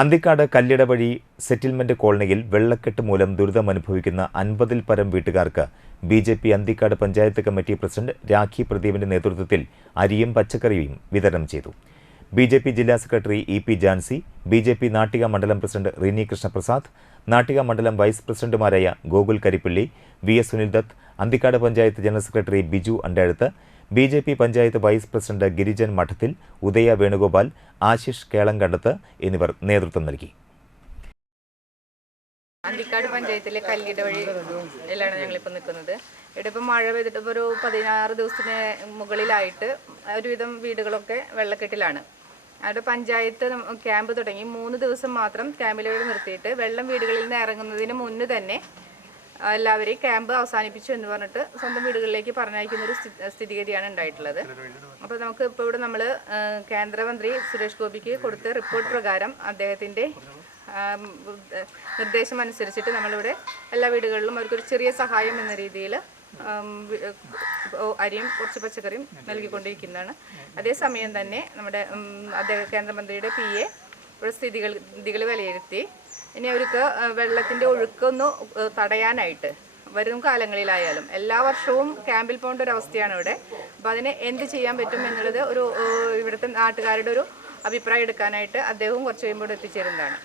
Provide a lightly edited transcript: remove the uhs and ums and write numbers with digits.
അന്തിക്കാട് കല്ലിട വഴി സെറ്റിൽമെന്റ് കോളനിയിൽ വെള്ളക്കെട്ട് മൂലം ദുരിതമനുഭവിക്കുന്ന 50-ൽ പരം വീട്ടുകാർക്ക് BJP. Anthikad panchayat committee president Rakhi പ്രദീപിന്റെ നേതൃത്വത്തിൽ അരിയും പച്ചക്കറിയും വിതരണം ചെയ്തു. ബി.ജെ.പി. ജില്ലാ secretary EP. Jancy, BJP. Nattika മണ്ഡലം പ്രസിഡന്റ് റിനി കൃഷ്ണപ്രസാദ്, നാട്ടിക മണ്ഡലം വൈസ് പ്രസിഡന്റുമാരായ Gokul Karippally, VS. Sunildutt, Anthikad panchayat general secretary Biju Andazhuth, BJP. Panchayat vice president Girijan Madathil, Udaya Venugopal, Ashish കേളങ്കണ്ടത്ത് എന്നിവർ നേതൃത്വം നൽകി. അന്തിക്കാട് പഞ്ചായത്തിലെ കല്ലിട വഴിയിലാണ് ഞങ്ങളിപ്പോൾ നിൽക്കുന്നത്. ഇവിടെ ഇപ്പോൾ മഴ പെയ്തിട്ട് ഒരു 16 ദിവസത്തിന് മുകളിലായിട്ട് ഒരുവിധം വീടുകളൊക്കെ വെള്ളക്കെട്ടിലാണ്. അവിടെ പഞ്ചായത്ത് ക്യാമ്പ് തുടങ്ങി 3 ദിവസം മാത്രം ക്യാമ്പിലൂടെ നിർത്തിയിട്ട് വെള്ളം വീടുകളിൽ നിന്ന് ഇറങ്ങുന്നതിന് മുന്നേ തന്നെ എല്ലാവരെയും ക്യാമ്പ് അവസാനിപ്പിച്ചു എന്ന് പറഞ്ഞിട്ട് സ്വന്തം വീടുകളിലേക്ക് പറഞ്ഞയക്കുന്നൊരു സ്ഥിതിഗതിയാണ് ഉണ്ടായിട്ടുള്ളത്. അപ്പോൾ നമുക്ക് ഇപ്പോൾ ഇവിടെ നമ്മൾ കേന്ദ്രമന്ത്രി സുരേഷ് ഗോപിക്ക് കൊടുത്ത റിപ്പോർട്ട് പ്രകാരം അദ്ദേഹത്തിൻ്റെ നിർദ്ദേശം അനുസരിച്ചിട്ട് നമ്മളിവിടെ എല്ലാ വീടുകളിലും അവർക്കൊരു ചെറിയ സഹായം എന്ന രീതിയിൽ അരിയും കുറച്ച് പച്ചക്കറിയും നൽകിക്കൊണ്ടിരിക്കുന്നതാണ്. അതേസമയം തന്നെ നമ്മുടെ കേന്ദ്രമന്ത്രിയുടെ PA ഇവിടെ സ്ഥിതികൾ വിലയിരുത്തി ഇനി അവർക്ക് വെള്ളത്തിൻ്റെ ഒഴുക്കൊന്ന് തടയാനായിട്ട് വരും കാലങ്ങളിലായാലും എല്ലാ വർഷവും ക്യാമ്പിൽ പോകേണ്ട ഒരു അവസ്ഥയാണ് ഇവിടെ. അപ്പോൾ അതിന് എന്ത് ചെയ്യാൻ പറ്റും എന്നുള്ളത് ഇവിടുത്തെ നാട്ടുകാരുടെ ഒരു അഭിപ്രായം എടുക്കാനായിട്ട് അദ്ദേഹവും കുറച്ച് കഴിയുമ്പോൾ എത്തിച്ചേരുന്നതാണ്.